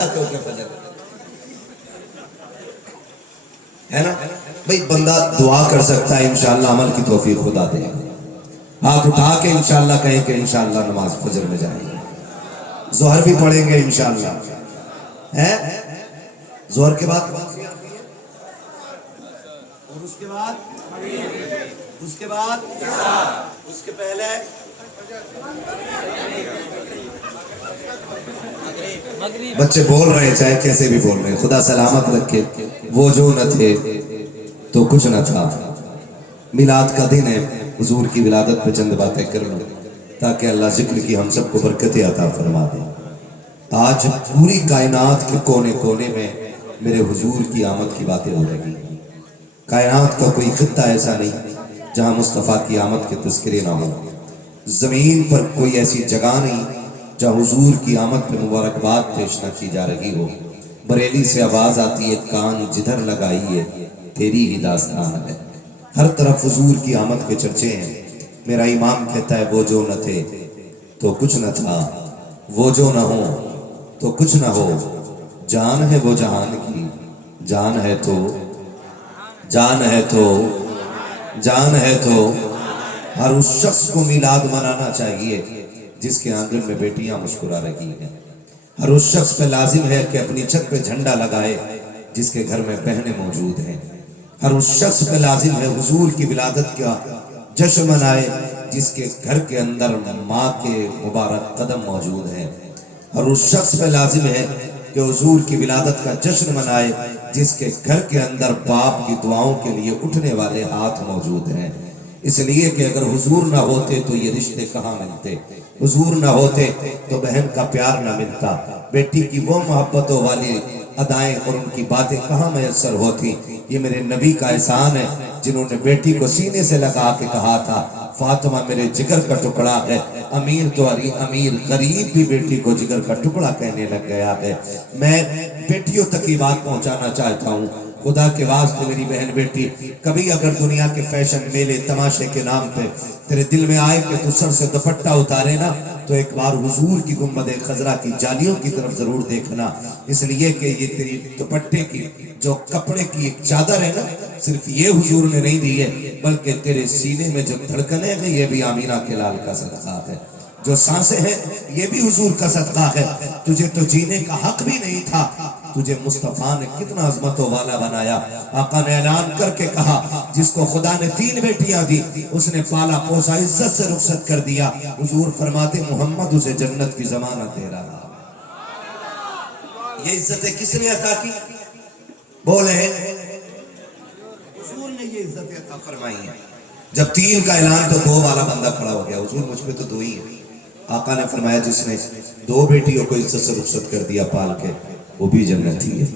فجر ہے نا بھئی، بندہ دعا کر سکتا ہے انشاءاللہ عمل کی توفیق خدا دے گا. ہاتھ اٹھا کے انشاءاللہ کہیں کہ انشاءاللہ نماز فجر میں جائیں گے، ظہر بھی پڑھیں گے انشاءاللہ. ہے ظہر کے بعد کون سی آتی ہے؟ اور اس کے بعد اس کے بعد اس کے پہلے بچے بول رہے ہیں، چاہے کیسے بھی بول رہے ہیں، خدا سلامت رکھے. وہ جو نہ تھے تو کچھ نہ تھا. میلاد کا دن ہے، حضور کی ولادت پہ چند باتیں کر لوں تاکہ اللہ ذکر کی ہم سب کو برکتیں عطا فرما دے. آج پوری کائنات کے کونے کونے میں میرے حضور کی آمد کی باتیں ہو رہی ہیں. کائنات کا کوئی خطہ ایسا نہیں جہاں مصطفیٰ کی آمد کے تذکرے نہ ہوں. زمین پر کوئی ایسی جگہ نہیں جہاں حضور کی آمد پہ مبارکباد پیش نہ کی جا رہی ہو. بریلی سے آواز آتی ہے، کان جدھر لگائیے تیری ہی داستان ہے. ہر طرف حضور کی آمد کے چرچے ہیں. میرا امام کہتا ہے وہ جو نہ تھے تو کچھ نہ تھا، وہ جو نہ ہو تو کچھ نہ ہو. جان ہے وہ جہان کی، جان ہے تو جان ہے تو جان ہے تو ہر اس شخص کو میلاد منانا چاہیے جس کے آنگن میں بیٹیاں مسکرا رہی ہیں. ہر اس شخص پہ لازم ہے کہ اپنی چھت پہ جھنڈا لگائے جس کے گھر میں بہنیں موجود ہیں. ہر اس شخص پہ لازم ہے حضور کی ولادت کا جشن منائے جس کے گھر کے اندر ماں کے مبارک قدم موجود ہیں. ہر اس شخص پہ لازم ہے کہ حضور کی ولادت کا جشن منائے جس کے گھر کے اندر باپ کی دعاؤں کے لیے اٹھنے والے ہاتھ موجود ہیں. اس لیے کہ اگر حضور نہ ہوتے تو یہ رشتے کہاں ملتے، حضور نہ ہوتے تو بہن کا پیار نہ ملتا، بیٹی کی وہ محبتوں والی ادائیں اور ان کی باتیں کہاں میسر ہوتی. یہ میرے نبی کا احسان ہے جنہوں نے بیٹی کو سینے سے لگا کے کہا تھا فاطمہ میرے جگر کا ٹکڑا ہے. امیر تو امیر، غریب بھی بیٹی کو جگر کا ٹکڑا کہنے لگ گیا ہے. میں بیٹیوں تک کی بات پہنچانا چاہتا ہوں. خدا کے واسطے میری بہن بیٹی، کبھی اگر دنیا کے فیشن میلے تماشے کے نام پہ تیرے دل میں آئے کہ تو سر سے دوپٹہ اتارے نا، تو ایک بار حضور کی گنبد خضرا کی جالیوں کی طرف ضرور دیکھنا. اس لیے کہ یہ تیری دوپٹے کی جو کپڑے کی ایک چادر ہے نا، صرف یہ حضور نے نہیں دی ہے بلکہ تیرے سینے میں جو دھڑکنیں ہیں یہ بھی آمینہ کے لال کا صدقہ ہے. جو سانسیں ہیں یہ بھی حضور کا صدقہ ہے. تجھے تو جینے کا حق بھی نہیں تھا، تجھے مصطفیٰ نے کتنا عظمتوں والا بنایا. آقا نے اعلان کر کے کہا جس کو خدا نے 3 بیٹیاں دی اس نے پالا پوسا عزت سے رخصت کر دیا. حضور فرماتے محمد اسے جنت کی ضمانت دے رہا. یہ عزتیں کس نے عطا کی؟ بولے حضور نے یہ عزتیں عطا فرمائی ہیں. جب 3 کا اعلان تو 2 والا بندہ کھڑا ہو گیا، حضور مجھ پہ تو 2 ہی ہیں. آقا نے فرمایا جس نے 2 بیٹیوں کو عزت سے رخصت کر دیا پال کے وہ بھی جنتی ہے.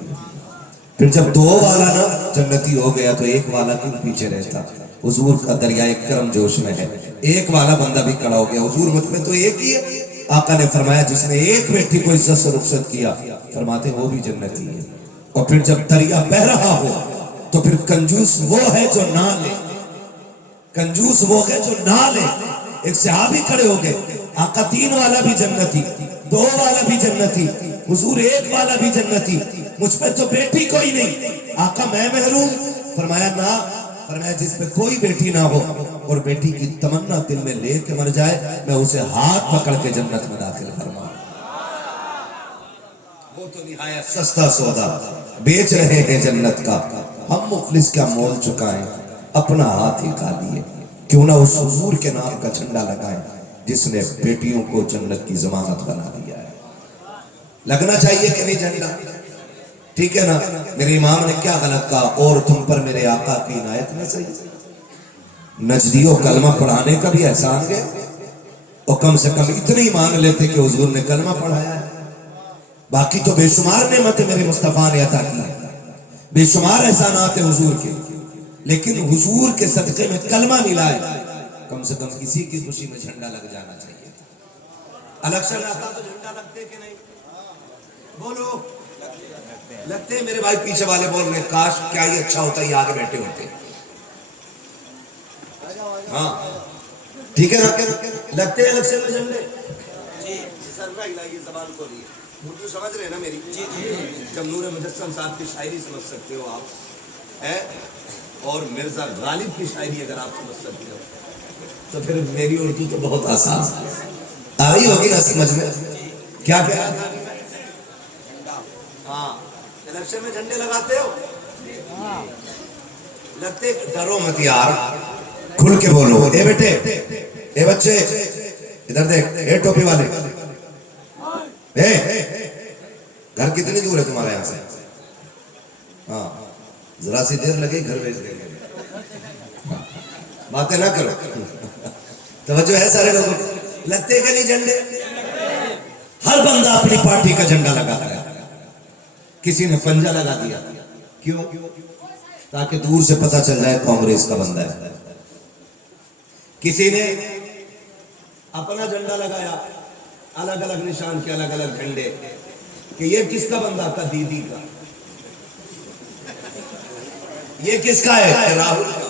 پھر جب 2 والا نا جنتی ہو گیا تو 1 والا کیوں پیچھے رہتا؟ حضور کا دریائے کرم جوش میں ہے. 1 والا بندہ بھی کھڑا ہو گیا، حضور مجھ پہ تو 1 ہی ہے. آقا نے فرمایا جس نے 1 بیٹی کو عزت سے رخصت کیا فرماتے وہ بھی جنتی ہے. اور پھر جب دریا بہ رہا ہو تو پھر کنجوس وہ ہے جو نہ لے، کنجوس وہ ہے جو نہ لے. ایک صحابی کھڑے ہو گئے، آقا 3 والا بھی جنتی، 2 والا بھی جنتی، حضور 1 والا بھی جنتی، مجھ پہ تو بیٹی کوئی نہیں، آقا میں محروم. فرمایا نہ، فرمایا جس پہ کوئی بیٹی نہ ہو اور بیٹی کی تمنا دل میں لے کے مر جائے میں اسے ہاتھ پکڑ کے جنت میں داخل فرماؤں. وہ تو نہایت سستا سودا بیچ رہے ہیں جنت کا، ہم مفلس کا مول چکائیں اپنا ہاتھ ہی کھا لیے. کیوں نہ اس حضور کے نام کا جھنڈا لگائیں جس نے بیٹیوں کو جنت کی ضمانت بنا دیا ہے. لگنا چاہیے کہ نہیں جھنڈا؟ ٹھیک ہے نا؟ میرے امام نے کیا غلط کہا؟ اور تم پر میرے آقا کی عنایت نہ صحیح. نجدیوں کلمہ پڑھانے کا بھی احسان گئے اور کم سے کم اتنے ہی مان لیتے کہ حضور نے کلمہ پڑھایا ہے. باقی تو بے شمار نعمتیں میرے مصطفیٰ نے عطا کی ہیں، بے شمار احسانات ہیں حضور کے، لیکن حضور کے صدقے میں کلمہ ملائے کم سے کم کسی کی خوشی میں جھنڈا لگ جانا چاہیے. الیکشن آتا تو جھنڈا لگتے کہ نہیں؟ بولو لگتے. میرے بھائی پیچھے والے بول رہے ہیں کاش کیا ہی اچھا ہوتا ہے یہ آگے بیٹھے ہوتے. ہاں ٹھیک ہے نا؟ لگتے ہیں الیکشن میں جھنڈے. جی سر زبان کو لیے اردو سمجھ رہے ہیں نا میری؟ جب نور مجسم صاحب کی شاعری سمجھ سکتے ہو آپ ہے، اور مرزا غالب کی شاعری اگر آپ سمجھ سکتے ہو تو پھر میری اردو تو بہت آسان آ رہی ہوگی نا سمجھ میں؟ کیا کہہ رہا تھا میں؟ ہاں الیکشن میں جھنڈے لگاتے ہو؟ لگتے ڈرو مت یار، کھل کے بولو۔ اے بیٹے، اے بچے ادھر دیکھ، اے ٹوپی والے، گھر کتنی دور ہے تمہارے یہاں سے؟ ہاں ذرا سی دیر لگے گھر بھیج دیں گے، باتیں نہ کرو۔ توجہ ہے سارے لوگوں کو؟ لگتے کہ نہیں جھنڈے؟ ہر بندہ اپنی پارٹی کا جھنڈا لگاتا ہے۔ کسی نے پنجا لگا دیا، کیوں؟ تاکہ دور سے پتہ چل جائے کانگریس کا بندہ ہے۔ کسی نے اپنا جھنڈا لگایا، الگ الگ نشان کے الگ الگ جھنڈے، کہ یہ کس کا بندہ کا؟ دیدی کا۔ یہ کس کا ہے؟ کہ راہل کا۔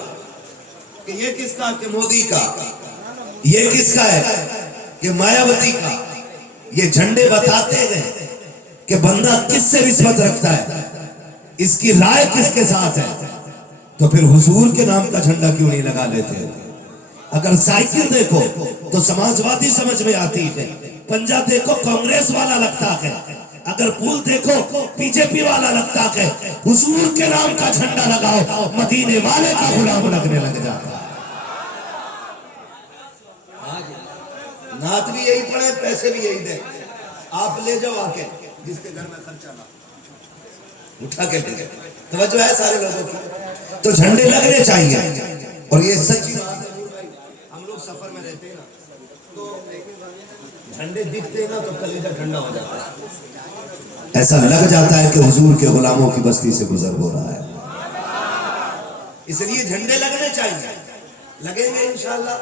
کہ یہ کس کا؟ کہ مودی کا۔ یہ کس کا ہے؟ کہ مایاوتی کا۔ یہ جھنڈے بتاتے ہیں کہ بندہ کس سے نسبت رکھتا ہے، اس کی رائے کس کے ساتھ ہے۔ تو پھر حضور کے نام کا جھنڈا کیوں نہیں لگا لیتے؟ اگر سائیکل دیکھو تو سماجوادی سمجھ میں آتی ہے، پنجا دیکھو کانگریس والا لگتا ہے، اگر پھول دیکھو بی جے پی والا لگتا ہے۔ حضور کے نام کا جھنڈا لگاؤ، مدینے والے کا غلام لگنے لگ جاتا ہے۔ نعت بھی یہی پڑھے، پیسے بھی یہی دیں، آپ لے جاؤ آ کے، جس کے گھر میں خرچہ نہ اٹھا کے لے جاؤ۔ توجہ ہے سارے لوگوں کی؟ تو جھنڈے لگنے چاہیے، اور یہ سچی بات ہے۔ ہم لوگ سفر میں رہتے ہیں نا، تو جھنڈے دکھتے ہیں نا تو کلیجہ ٹھنڈا ہو جاتا ہے، ایسا لگ جاتا ہے کہ حضور کے غلاموں کی بستی سے گزر ہو رہا ہے۔ اس لیے جھنڈے لگنے چاہیے، لگیں گے انشاءاللہ۔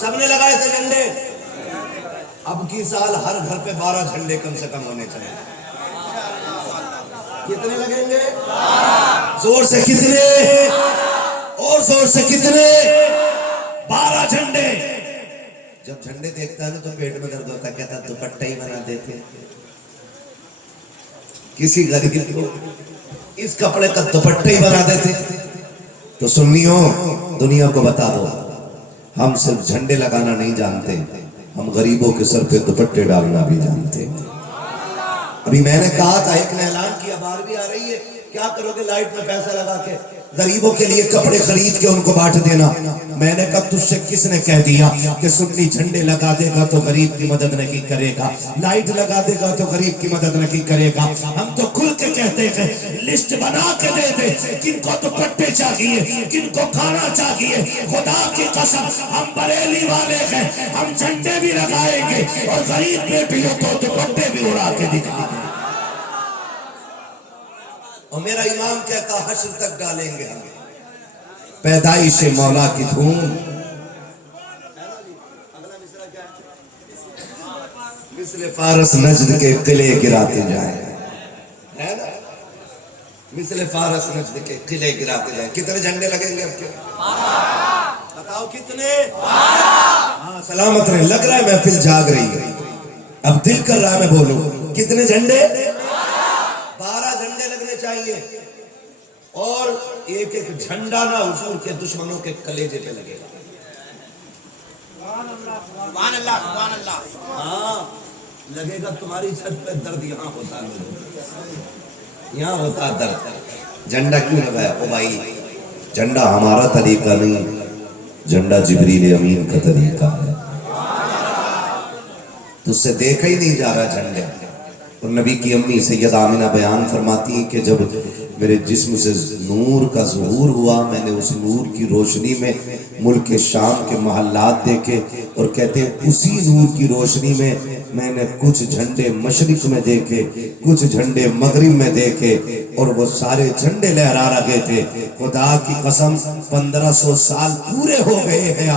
سب نے لگائے تھے جھنڈے، اب کی سال ہر گھر پہ 12 جھنڈے کم سے کم ہونے چاہیے۔ کتنے لگیں گے؟ زور سے کتنے؟ اور زور سے کتنے؟ 12 جھنڈے۔ جب جھنڈے دیکھتا ہے تو پیٹ میں درد ہوتا ہے، کہتا ہے دوپٹہ ہی بنا دیتے۔ کسی غریب کو اس کپڑے کا دوپٹہ ہی بنا دیتے۔ تو سنیوں، دنیا کو بتا دو، ہم صرف جھنڈے لگانا نہیں جانتے، ہم غریبوں کے سر پہ دوپٹے ڈالنا بھی جانتے۔ ابھی میں نے کہا تھا، ایک نے اعلان کیا، بار بھی آ رہی ہے، کیا کرو گے لائٹ میں پیسہ لگا کے؟ غریبوں کے لیے کپڑے خرید کے ان کو بانٹ دینا۔ میں نے کہا تجھ سے کس نے کہہ دیا کہ سنی جھنڈے لگا دے گا تو غریب کی مدد نہیں کرے گا، لائٹ لگا دے گا تو غریب کی مدد نہیں کرے گا؟ ہم تو کھل کے کہتے ہیں، لسٹ بنا کے دے دے، کن کو دوپٹے چاہیے، کن کو کھانا چاہیے۔ خدا کی قسم ہم بریلی والے ہیں، ہم جھنڈے بھی لگائیں گے اور غریب بیٹیوں کو دوپٹے بھی اڑا کے دکھائیں گے۔ اور میرا امام کہتا حشر تک ڈالیں گے ہم پیدائش مولا کی دھوم۔ مثل فارس نجد کے قلعے گراتے جائیں، مثل فارس نجد کے قلعے گراتے جائیں۔ کتنے جھنڈے لگیں گے اب کے؟ بتاؤ کتنے؟ ہاں سلامت رہے، لگ رہا ہے محفل جاگ رہی ہے، اب دل کر رہا ہے میں بولوں، کتنے جھنڈے؟ 12 جھنڈے لگنے چاہیے، اور ایک ایک جھنڈا نہ حضور کے دشمنوں کے کلیجے پہ لگے گا۔ سبحان اللہ سبحان اللہ۔ ہاں لگے گا، تمہاری چھت پہ درد یہاں ہوتا ہے، یہاں ہوتا درد۔ جھنڈا کیوں لگایا؟ او بھائی جھنڈا ہمارا طریقہ نہیں، جھنڈا جبریل امین کا طریقہ ہے، تو اس سے دیکھا ہی نہیں جا رہا جھنڈے۔ اور نبی کی امی سیدہ آمنہ بیان فرماتی ہیں کہ جب میرے جسم سے نور کا ظہور ہوا، میں نے اس نور کی روشنی میں ملک شام کے محلات دیکھے، اور کہتے ہیں اسی نور کی روشنی میں میں نے کچھ جھنڈے مشرق میں دیکھے، کچھ جھنڈے مغرب میں دیکھے، اور وہ سارے جھنڈے لہرا رہے تھے۔ خدا کی قسم 1500 سال پورے ہو گئے ہیں،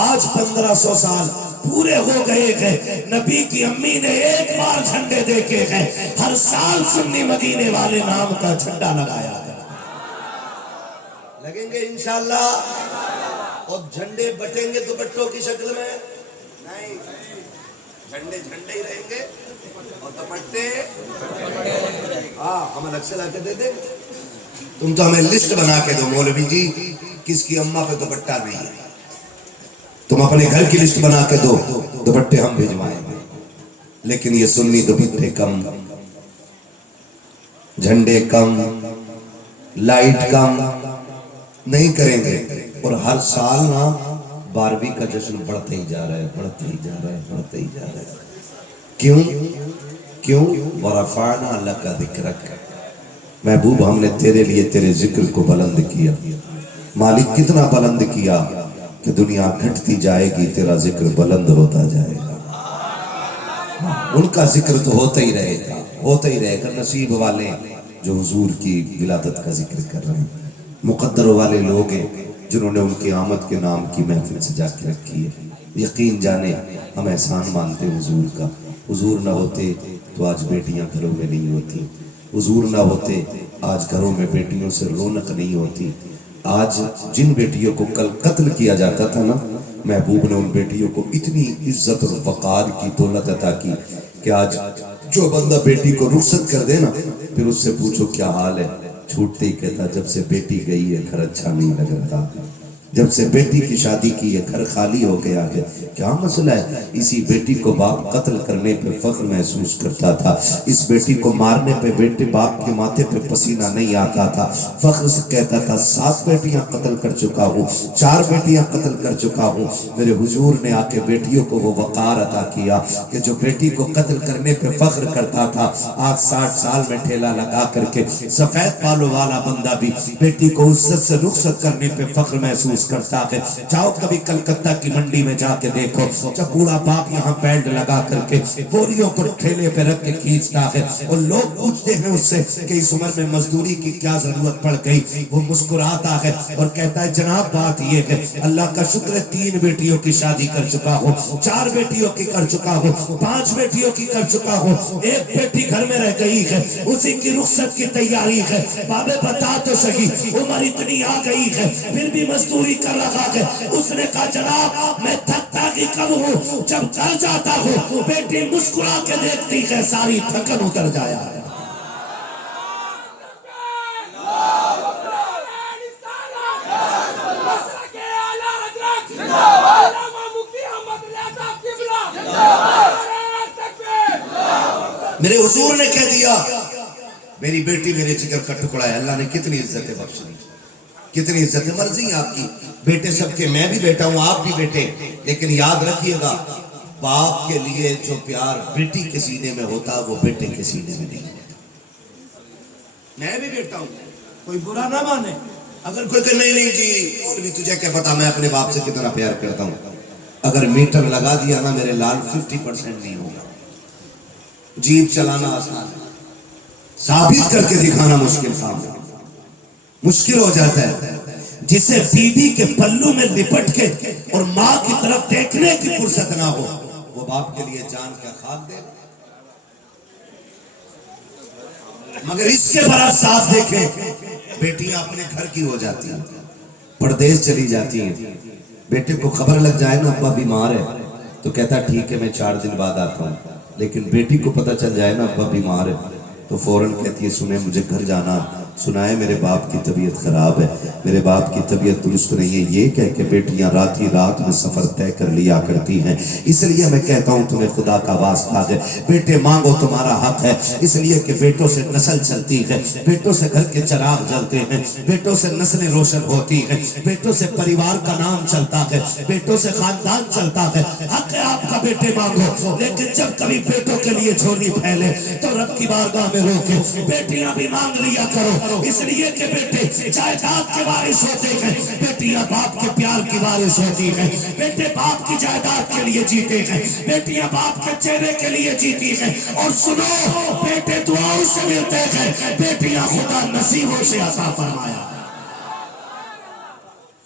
آج 1500 سال پورے ہو گئے ہیں، نبی کی امی نے ایک بار جھنڈے دیکھے ہیں، ہر سال سنی مدینے والے نام کا جھنڈا لگایا ہے۔ لگیں گے انشاءاللہ، اور جھنڈے بٹیں گے دوپٹوں کی شکل میں نہیں، جھنڈے جھنڈے ہی رہیں گے، اور دوپٹے ہاں ہم الگ سے لا کے دے دیں. تم تو ہمیں لسٹ بنا کے دو مولوی جی کس کی اماں پہ دوپٹہ نہیں ہے. تم اپنے گھر کی لسٹ بنا کے دو دوپٹے ہم بھیجوائیں گے. لیکن یہ سنی دوپٹے کم، جھنڈے کم، لائٹ کم نہیں کریں گے. اور ہر سال نا 12ویں کا جشن بڑھتے ہی جا رہا ہے، بڑھتے ہی جا رہا ہے، بڑھتے ہی جا رہا ہے. کیوں ورفعنا لک ذکرک. محبوب ہم نے تیرے لیے تیرے ذکر کو بلند کیا. مالک کتنا بلند کیا کہ دنیا گھٹتی جائے گی تیرا ذکر بلند ہوتا جائے گا. ان کا ذکر تو ہوتا ہی رہے گا، ہوتا ہی رہے گا. نصیب والے جو حضور کی ولادت کا ذکر کر رہے ہیں، مقدر والے لوگ ہیں جنہوں نے ان کی آمد کے نام کی محفل سجا کے رکھی ہے. یقین جانے ہم احسان مانتے حضور کا. حضور نہ ہوتے تو آج بیٹیاں گھروں میں نہیں ہوتی. حضور نہ ہوتے آج گھروں میں بیٹیوں سے رونق نہیں ہوتی. آج جن بیٹیوں کو کل قتل کیا جاتا تھا نا، محبوب نے ان بیٹیوں کو اتنی عزت اور وقار کی دولت عطا کی کہ آج جو بندہ بیٹی کو رخصت کر دے نا، پھر اس سے پوچھو کیا حال ہے، چھوٹتے ہی کہتا جب سے بیٹی گئی ہے گھر اچھا نہیں لگ رہا. جب سے بیٹی کی شادی کی ہے گھر خالی ہو گیا ہے. کیا مسئلہ ہے؟ اسی بیٹی کو باپ قتل کرنے پہ فخر محسوس کرتا تھا. اس بیٹی کو مارنے پہ بیٹے باپ کے ماتھے پہ پسینہ نہیں آتا تھا. فخر سے کہتا تھا 7 بیٹیاں قتل کر چکا ہوں، 4 بیٹیاں قتل کر چکا ہوں. میرے حضور نے آ کے بیٹیوں کو وہ وقار عطا کیا کہ جو بیٹی کو قتل کرنے پہ فخر کرتا تھا، آج 60 سال میں ٹھیلا لگا کر کے سفید بالوں والا بندہ بھی بیٹی کو عزت سے رخصت کرنے پہ فخر محسوس کرتا ہے. جاؤ کبھی کلکتہ کی منڈی میں جا کے دیکھو، جب بوڑھا باپ یہاں بیلٹ لگا کر کے بوریوں کو ٹھیلے پہ رکھ کے کھینچتا ہے اور لوگ پوچھتے ہیں اس سے کہ اس عمر میں مزدوری کی کیا ضرورت پڑ گئی، وہ مسکراتا ہے اور کہتا ہے جناب بات یہ ہے اللہ کا شکر ہے 3 بیٹیوں کی شادی کر چکا ہوں، 4 بیٹیوں کی کر چکا ہوں، 5 بیٹیوں کی کر چکا ہوں، 1 بیٹی گھر میں رہ گئی ہے، اسی کی رخصت کی تیاری ہے. بابے بتا تو صحیح عمر اتنی آ گئی ہے پھر بھی مزدوری کر رہا ہے. اس نے کہا جناب میں تھکتا ہی کب ہوں، جب گھر جاتا ہوں بیٹی مسکرا کے دیکھتی ہے ساری تھکن اتر جایا ہے. میرے حضور نے کہہ دیا میری بیٹی میرے جگر کا ٹکڑا ہے. اللہ نے کتنی عزتیں بخش دی، کتنی عزت ہے. مرضی ہے آپ کی، بیٹے سب کے، میں بھی بیٹا ہوں آپ بھی بیٹے. لیکن یاد رکھیے گا باپ کے لیے جو پیار بیٹی کے سینے میں ہوتا وہ بیٹے کے سینے میں نہیں ہوتا. میں بھی بیٹا ہوں، کوئی برا نہ مانے. اگر کوئی کہ نہیں جی اور بھی تجھے کیا پتا میں اپنے باپ سے کتنا پیار کرتا ہوں، اگر میٹر لگا دیا نا میرے لال 50% نہیں ہوگا. جیپ چلانا آسان ہے، ثابت کر کے دکھانا مشکل کام ہے، مشکل ہو جاتا ہے. جسے بیوی کے پلو میں لپٹ کے اور ماں کی طرف دیکھنے کی فرصت نہ ہو وہ باپ کے لیے جان کا خاک دے. مگر اس کے برابر ساتھ دیکھیں بیٹیاں اپنے گھر کی ہو جاتی ہیں، پردیس چلی جاتی ہیں. بیٹے کو خبر لگ جائے نا ابا بیمار ہے تو کہتا ٹھیک ہے میں 4 دن بعد آتا ہوں. لیکن بیٹی کو پتہ چل جائے نا ابا بیمار ہے تو فوراً کہتی ہے سنیں مجھے گھر جانا، سنائے میرے باپ کی طبیعت خراب ہے، میرے باپ کی طبیعت درست نہیں ہے. یہ کہہ کے بیٹیاں رات ہی رات میں سفر طے کر لیا کرتی ہیں. اس لیے میں کہتا ہوں تمہیں خدا کا واسطہ ہے بیٹے مانگو تمہارا حق ہے، اس لیے کہ بیٹوں سے نسل چلتی ہے، بیٹوں سے گھر کے چراغ جلتے ہیں، بیٹوں سے نسلیں روشن ہوتی ہیں، بیٹوں سے پریوار کا نام چلتا ہے، بیٹوں سے خاندان چلتا ہے. حق ہے آپ کا بیٹے مانگو، لیکن جب کبھی بیٹوں کے لیے جھولی پھیلے تو رب کی بارگاہ میں روکے. بیٹیاں بھی مانگ لیا کرو، اس لیے کہ بیٹے جائیداد کے وارث ہوتے ہیں، بیٹیاں باپ کے پیار کی وارث ہوتی ہیں. بیٹے باپ کی جائیداد کے لیے جیتے ہیں، بیٹیاں باپ کے چہرے کے لیے جیتی ہیں. اور سنو بیٹے دعاؤں سے ملتے ہیں، بیٹیاں خدا نصیبوں سے عطا فرمایا.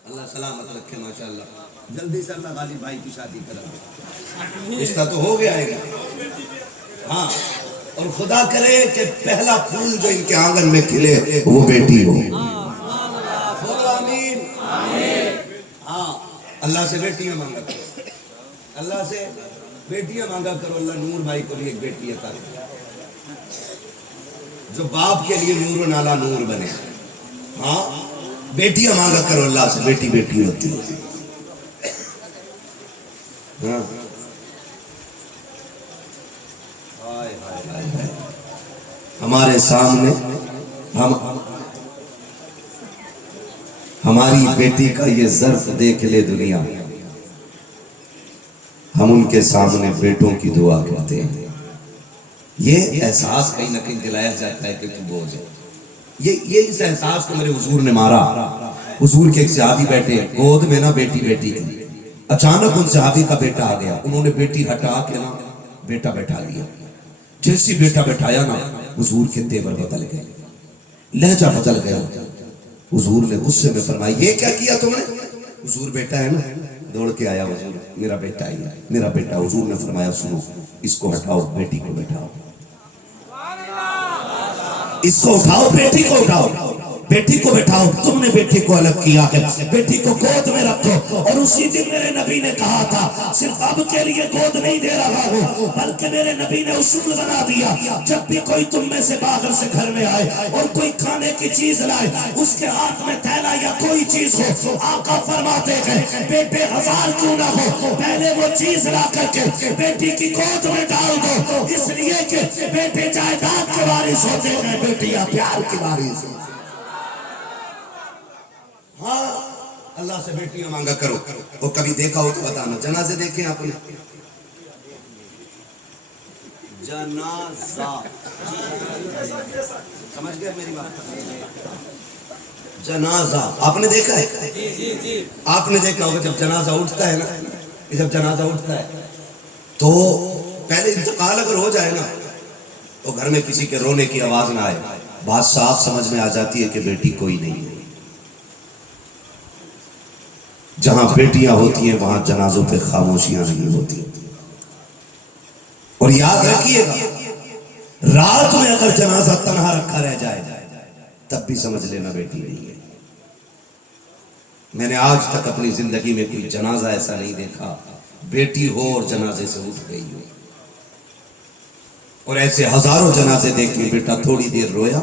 اللہ سلامت رکھے. ماشاءاللہ جلدی سے اللہ غالب بھائی کی شادی کرا، رشتہ تو ہو گیا ہے. ہاں اور خدا کرے کہ پہلا پھول جو ان کے آنگن میں کھلے وہ بیٹی ہو. بولو آمین. ہاں اللہ سے بیٹیاں مانگا کرو، اللہ سے بیٹیاں مانگا کرو، اللہ نور بھائی کو بھی ایک بیٹی عطا کرے جو باپ کے لیے نور و نالا نور بنے. ہاں بیٹیاں مانگا کرو اللہ سے، بیٹی بیٹی ہوتی ہے. ہاں ہمارے سامنے ہماری بیٹی کا یہ ظرف دیکھ لے دنیا، ہم ان کے سامنے بیٹوں کی دعا کرتے ہیں. یہ احساس کہیں نہ کہیں دلایا جاتا ہے کہ تو بوجھ ہے. یہ اس احساس کو میرے حضور نے مارا. حضور کے ایک صحابی بیٹھے، گود میں نا بیٹی تھی. اچانک ان صحابی کا بیٹا آ گیا، انہوں نے بیٹی ہٹا کے نا بیٹا بیٹھا لیا. جیسی بیٹا بیٹھایا نا حضور کے تیور بدل گئے، لہجہ بدل گیا. حضور نے غصے میں فرمایا یہ کیا کیا تم نے؟ حضور بیٹا ہے نا، دوڑ کے آیا حضور، میرا بیٹا ہی ہے، میرا بیٹا. حضور نے فرمایا سنو، اس کو ہٹاؤ، بیٹی کو بٹھاؤ. اس کو اٹھاؤ، بیٹی کو اٹھاؤ. بیٹی کو بٹھاؤ. تم نے بیٹی کو الگ کیا ہے، بیٹی کو گود میں رکھو. اور اسی دن میرے نبی نے کہا تھا صرف اب کے لیے گود نہیں دے رہا ہوں، بلکہ میرے نبی نے اصول بنا دیا، جب بھی کوئی تم میں سے باہر سے گھر میں آئے اور کوئی کھانے کی چیز لائے، اس کے ہاتھ میں تھیلا یا کوئی چیز ہو، آقا فرماتے ہیں بیٹے ہزار کیوں نہ ہو، پہلے وہ چیز لا کر کے بیٹی کی گود میں ڈال دو. اس لیے کہ بیٹے جائیداد کے وارث ہوتے ہیں، بیٹیاں پیار کی وارث. ہاں اللہ سے بیٹیاں مانگا کرو. وہ کبھی دیکھا ہو تو بتانا. جنازے دیکھیں آپ نے؟ جنازہ سمجھ گئے میری بات؟ جنازہ آپ نے دیکھا ہے؟ آپ نے دیکھا ہوگا جب جنازہ اٹھتا ہے نا، جب جنازہ اٹھتا ہے تو پہلے انتقال اگر ہو جائے نا تو گھر میں کسی کے رونے کی آواز نہ آئے، بات صاف سمجھ میں آ جاتی ہے کہ بیٹی کوئی نہیں ہے. جہاں بیٹیاں ہوتی ہیں وہاں جنازوں پہ خاموشیاں نہیں ہوتی. اور یاد رکھیے گا رات میں اگر جنازہ تنہا رکھا رہ جائے تب بھی سمجھ لینا بیٹی نہیں ہے. میں نے آج تک اپنی زندگی میں کوئی جنازہ ایسا نہیں دیکھا بیٹی ہو اور جنازے سے اٹھ گئی ہو. اور ایسے ہزاروں جنازے دیکھے بیٹا تھوڑی دیر رویا،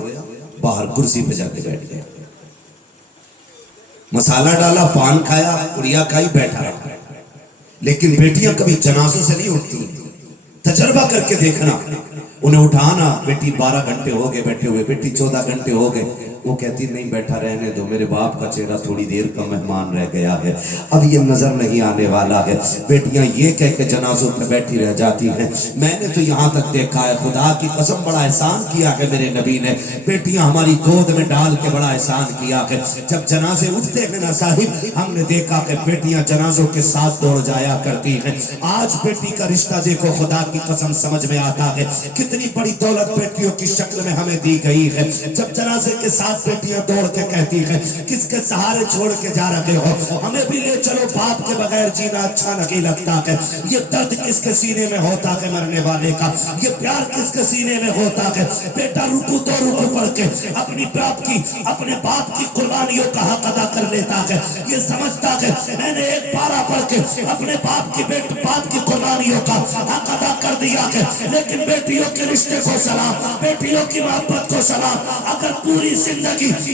باہر کرسی پہ جا کے بیٹھ گیا، مسالہ ڈالا، پان کھایا، پڑیا کھائی، بیٹھا رہا. لیکن بیٹیاں کبھی جنازوں سے نہیں اٹھتی. تجربہ کر کے دیکھنا، انہیں اٹھانا، بیٹی 12 گھنٹے ہو گئے بیٹھے ہوئے، بیٹی 14 گھنٹے ہو گئے، وہ کہتی نہیں بیٹھا رہنے دو، میرے باپ کا چہرہ تھوڑی دیر کا مہمان رہ گیا ہے، اب یہ نظر نہیں آنے والا ہے. بیٹیاں یہ کہہ کے جنازوں پہ بیٹھی رہ جاتی ہیں. میں نے تو یہاں تک دیکھا ہے، خدا کی قسم بڑا احسان کیا ہے میرے نبی نے، بیٹیاں ہماری گود میں ڈال کے بڑا احسان کیا ہے. جب جنازے اٹھتے ہیں نا صاحب، ہم نے دیکھا کہ بیٹیاں جنازوں کے ساتھ دوڑ جایا کرتی ہیں. آج بیٹی کا رشتہ دیکھو، خدا کی قسم سمجھ میں آتا ہے کتنی بڑی دولت بیٹیوں کی شکل میں ہمیں دی گئی ہے. جب جنازے کے ساتھ بیٹیاں دوڑ کے کہتی ہیں کس کے سہارے چھوڑ کے جا رہے ہو، ہمیں بھی لے چلو، باپ کے بغیر جینا اچھا نہیں لگتا ہے. یہ درد کس کے سینے میں ہوتا ہے مرنے والے کا، یہ پیار کس کے سینے میں ہوتا ہے. بیٹا رکو تو رکو پڑھ کے اپنی باپ کی، اپنے باپ کی قربانیوں کا حق ادا کر لیتا ہے. یہ سمجھتا ہے میں نے ایک پارہ پڑھ کے اپنے باپ کی باپ کی قربانیوں کا حق ادا کر دیا ہے. لیکن بیٹیوں کے رشتے کو سلام، بیٹیوں کی محبت کو سلام. اگر پوری زندگی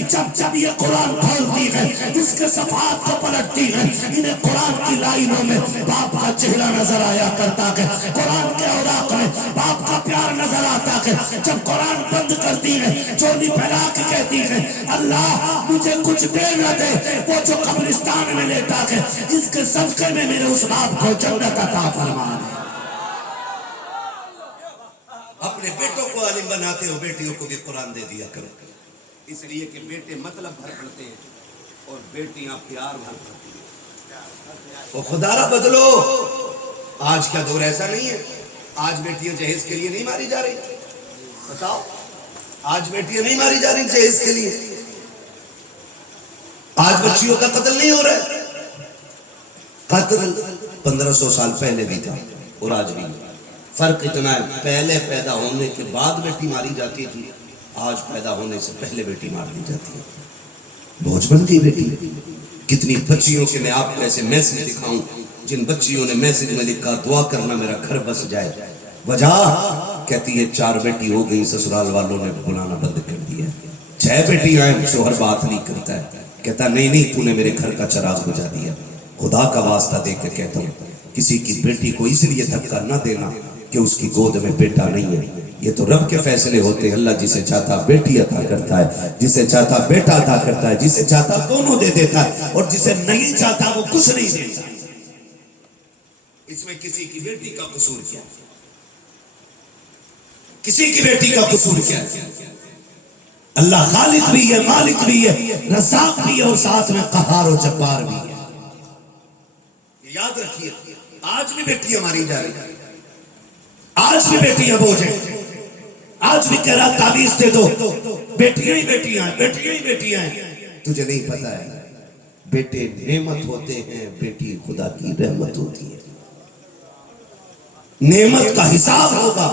جب یہ قرآن کھولتی ہے، اس کے صفحات کو پلٹتی ہے، انہیں قرآن کی لائنوں میں باپ کا چہرہ نظر آیا کرتا ہے، قرآن کے اوراق میں باپ کا پیار نظر آتا ہے. جب قرآن بند کرتی ہے، چولی پھیلا کے کہتی ہے اللہ مجھے کچھ دے نہ دے، وہ جو قبرستان میں لیتا ہے، اس کے صدقے میں میرے اس باپ کو جنت عطا فرما دے. اپنے بیٹوں کو عالم بناتے ہو، بیٹیوں کو بھی قرآن دے دیا کرو، اس لیے کہ بیٹے مطلب بھر پڑتے ہیں اور بیٹیاں پیار بھر پڑتی ہیں. وہ خدا را بدلو. آج کا دور ایسا نہیں ہے. آج بیٹیاں جہیز کے لیے نہیں ماری جا رہی. بتاؤ، آج بیٹیاں نہیں ماری جا رہی جہیز کے لیے. آج بچیوں کا قتل نہیں ہو رہا ہے. قتل 1500 سال پہلے بھی تھا اور آج بھی. فرق اتنا ہے پہلے پیدا ہونے کے بعد بیٹی ماری جاتی تھی، آج پیدا ہونے سے پہلے بیٹی مار دی جاتی ہے. بوجھ بن گئی بیٹی. کتنی بچیوں کے میں آپ کو ایسے میسج دکھاؤں جن بچیوں نے میسج میں لکھا دعا کرنا میرا گھر بس جائے، وجہ کہتی ہے 4 بیٹی ہو گئی، سسرال والوں نے بلانا بند کر دیا، 6 بیٹی آئیں، شوہر بات نہیں کرتا ہے، کہتا نہیں تو نے میرے گھر کا چراغ بجھا دیا۔ خدا کا واسطہ دے کے کہتا ہوں کسی کی بیٹی کو اس لیے دھکا نہ دینا کہ اس کی گود میں بیٹا نہیں ہے، یہ تو رب کے فیصلے ہوتے ہیں۔ اللہ جسے چاہتا بیٹی عطا کرتا ہے، جسے چاہتا بیٹا عطا کرتا ہے، جسے چاہتا دونوں دے دیتا ہے، اور جسے نہیں چاہتا وہ کچھ نہیں دیتا۔ اس میں کسی کی بیٹی کا قصور کیا؟ کسی کی بیٹی کا قصور کیا ہے؟ اللہ خالق بھی ہے، مالک بھی ہے، رزاق بھی ہے، اور ساتھ میں قہار و جبار بھی ہے۔ یاد رکھیے آج بھی بیٹیاں ماری جا رہی ہیں، آج بھی بیٹیاں بوجھ ہیں، آج بھی کہہ رہا تعویذ دے دو، بیٹیاں ہی بیٹیاں ہیں، بیٹیاں ہی بیٹیاں ہیں۔ تجھے نہیں پتا ہے بیٹے نعمت ہوتے ہیں، بیٹی خدا کی رحمت ہوتی ہے۔ نعمت کا حساب ہوگا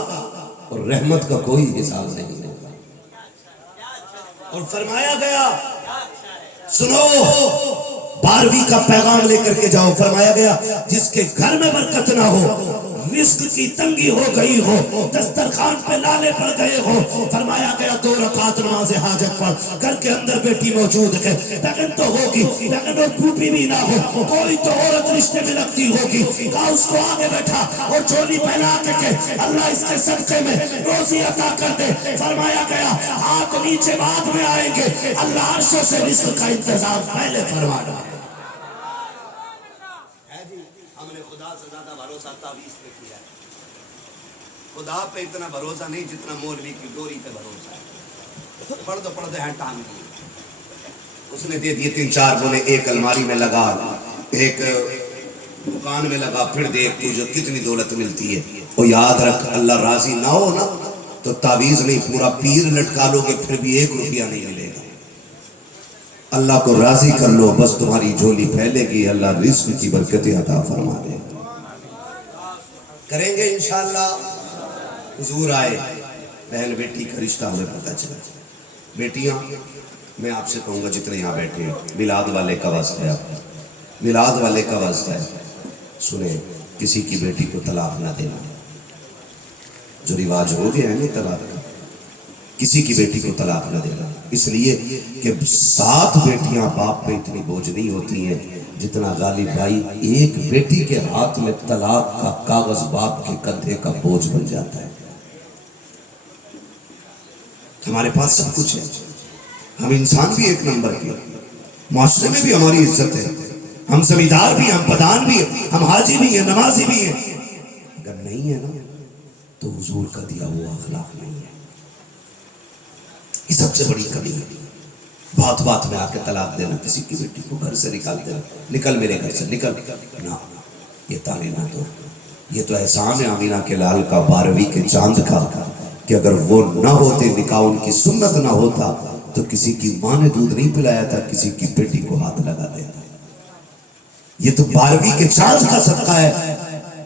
اور رحمت کا کوئی حساب نہیں ہوگا۔ اور فرمایا گیا سنو 12ویں کا پیغام لے کر کے جاؤ، فرمایا گیا جس کے گھر میں برکت نہ ہو، رزق کی تنگی ہو گئی ہو، دسترخوان پہ لالے پڑ گئے ہو، فرمایا گیا 2 رکعت نماز حاجت پڑھ، گھر کے اندر بیٹی موجود ہے، لیکن تو ہوگی، لیکن وہ پھوپھی بھی نہ ہو، کوئی تو عورت رشتے میں لگتی ہوگی، کہا اس کو آگے بیٹھا اور چولی پہنا کے کہ اللہ اس کے صدقے میں روزی عطا کر دے۔ فرمایا گیا ہاتھ نیچے بعد میں آئیں گے، اللہ عرشوں سے رزق کا انتظام پہلے فرما دے۔ ہم نے خدا سے زیادہ بھروسہ تعویذ پہ کیا ہے، خدا پہ اتنا بھروسہ نہیں جتنا مولوی کی ڈوری پہ بھروسہ ہے۔ پڑھ دو ہیں ٹانگ دی، اس نے دے دیے 3-4 بولے، ایک الماری میں لگا، ایک دکان میں لگا، پھر دیکھ تجھے کتنی دولت ملتی ہے۔ وہ یاد رکھ اللہ راضی نہ ہو نا تو تعویذ نہیں پورا پیر لٹکا لو گے پھر بھی 1 روپیہ نہیں ملے گا۔ اللہ کو راضی کر لو بس تمہاری جھولی پھیلے گی، اللہ رزق کی برکت عطا فرما دے۔ کریں گے انشاءاللہ۔ حضور آئے، بہن بیٹی کا رشتہ ہمیں پتہ چلا۔ بیٹیاں میں آپ سے کہوں گا جتنے یہاں بیٹھے ہیں، میلاد والے کا واسطہ ہے، میلاد والے کا واسطہ ہے، سنیں کسی کی بیٹی کو طلاق نہ دینا، جو رواج ہو گیا ہے نہیں طلاق کا، کسی کی بیٹی کو طلاق نہ دینا، اس لیے کہ 7 بیٹیاں باپ پہ اتنی بوجھ نہیں ہوتی ہیں جتنا غالب بھائی ایک بیٹی کے ہاتھ میں طلاق کا کاغذ باپ کے کندھے کا بوجھ بن جاتا ہے۔ ہمارے پاس سب کچھ ہے، ہم انسان بھی 1 نمبر کے، معاشرے میں بھی ہماری عزت ہے، ہم زمیندار بھی، ہم پدان بھی ہیں، ہم حاجی بھی ہیں، نمازی بھی ہیں، اگر نہیں ہے نا تو حضور کا دیا ہوا اخلاق نہیں ہے۔ یہ سب سے بڑی کمی ہے۔ بات بات میں آ کے طلاق دینا، کسی کی بیٹی کو گھر سے نکال دینا، نکل میرے گھر سے نکل، نہ یہ تانے نہ دو۔ یہ تو احسان ہے آمینہ کے لال کا، 12ویں کے چاند کا، کہ اگر وہ نہ ہوتے، نکاح ان کی سنت نہ ہوتا تو کسی کی ماں نے دودھ نہیں پلایا تھا، کسی کی بیٹی کو ہاتھ لگا دیتا۔ یہ تو 12ویں کے چاند کا صدقہ ہے،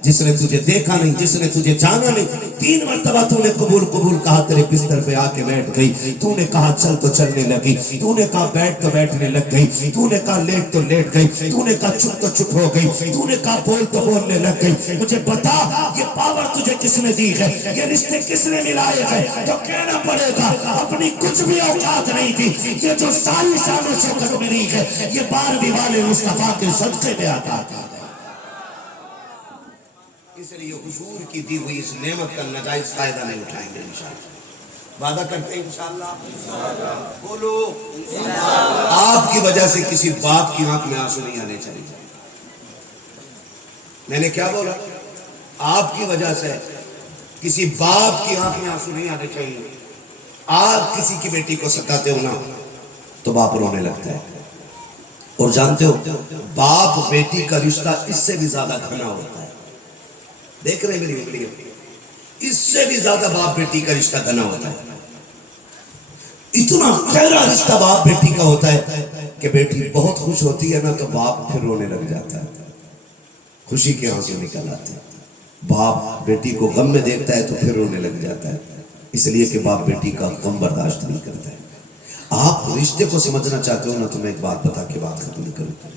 جس نے تجھے دیکھا نہیں، جس نے تجھے جانا نہیں، 3 مرتبہ تو نے قبول قبول کہا، تیرے بستر پہ آ کے بیٹھ گئی، تو نے کہا چل تو چلنے لگی، تو نے کہا بیٹھ تو بیٹھنے لگ گئی، تو نے کہا لیٹ تو لیٹ گئی، تو نے کہا چپ تو چپ ہو گئی، تو نے کہا بول تو بولنے لگ گئی۔ مجھے بتا یہ پاور تجھے کس نے دی ہے، یہ رشتے کس نے ملائے ہیں؟ تو کہنا پڑے گا اپنی کچھ بھی اوقات نہیں تھی، یہ جو ساری شان و شوکت ملی ہے یہ 12ویں والے مصطفیٰ کے صدقے میں آتا ہے۔ اس لیے حضور کی دی ہوئی اس نعمت کا ناجائز فائدہ نہیں اٹھائیں گے انشاءاللہ۔ وعدہ کرتے ہیں انشاءاللہ، بولو آپ کی وجہ سے کسی باپ کی آنکھ میں آنسو نہیں آنے چاہیے۔ میں نے کیا بولا؟ آپ کی وجہ سے کسی باپ کی آنکھ میں آنسو نہیں آنے چاہیے۔ آپ کسی کی بیٹی کو ستاتے ہو نا تو باپ رونے لگتا ہے، اور جانتے ہو باپ بیٹی کا رشتہ اس سے بھی زیادہ گھنا ہوتا ہے۔ دیکھ رہے میری انگلیاں، اس سے بھی زیادہ باپ بیٹی کا رشتہ گھنا ہوتا ہے۔ اتنا گہرا رشتہ باپ بیٹی کا ہوتا ہے کہ بیٹی بہت خوش ہوتی ہے نا تو باپ پھر رونے لگ جاتا ہے، خوشی کے آنسو نکل آتے ہیں۔ باپ بیٹی کو غم میں دیکھتا ہے تو پھر رونے لگ جاتا ہے، اس لیے کہ باپ بیٹی کا غم برداشت نہیں کرتا ہے۔ آپ رشتے کو سمجھنا چاہتے ہو نا تو میں ایک بات بتا کے بات ختم کروں۔